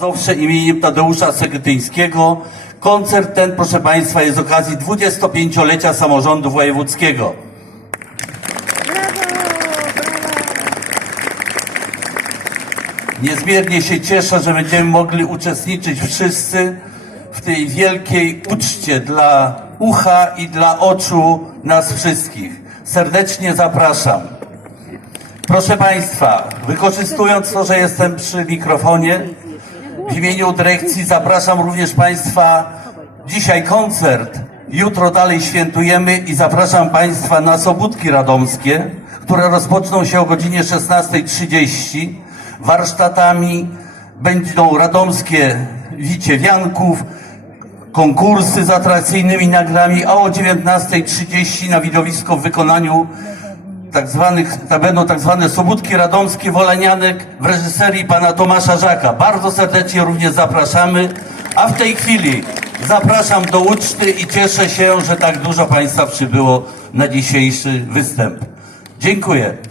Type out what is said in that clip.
Zawsze imieniem Tadeusza Sekretyńskiego. Koncert ten, proszę Państwa, jest z okazji 25-lecia samorządu wojewódzkiego. Niezmiernie się cieszę, że będziemy mogli uczestniczyć wszyscy w tej wielkiej uczcie dla ucha i dla oczu nas wszystkich. Serdecznie zapraszam. Proszę Państwa, wykorzystując to, że jestem przy mikrofonie, w imieniu dyrekcji zapraszam również Państwa dzisiaj koncert, jutro dalej świętujemy i zapraszam Państwa na Sobótki Radomskie, które rozpoczną się o godzinie 16.30. Warsztatami będą radomskie wicie wianków, konkursy z atrakcyjnymi nagrami, a o 19.30 na widowisko w wykonaniu tak zwanych, będą tak zwane Sobótki Radomskie Wolenianek w reżyserii pana Tomasza Żaka. Bardzo serdecznie również zapraszamy, a w tej chwili zapraszam do uczty i cieszę się, że tak dużo państwa przybyło na dzisiejszy występ. Dziękuję.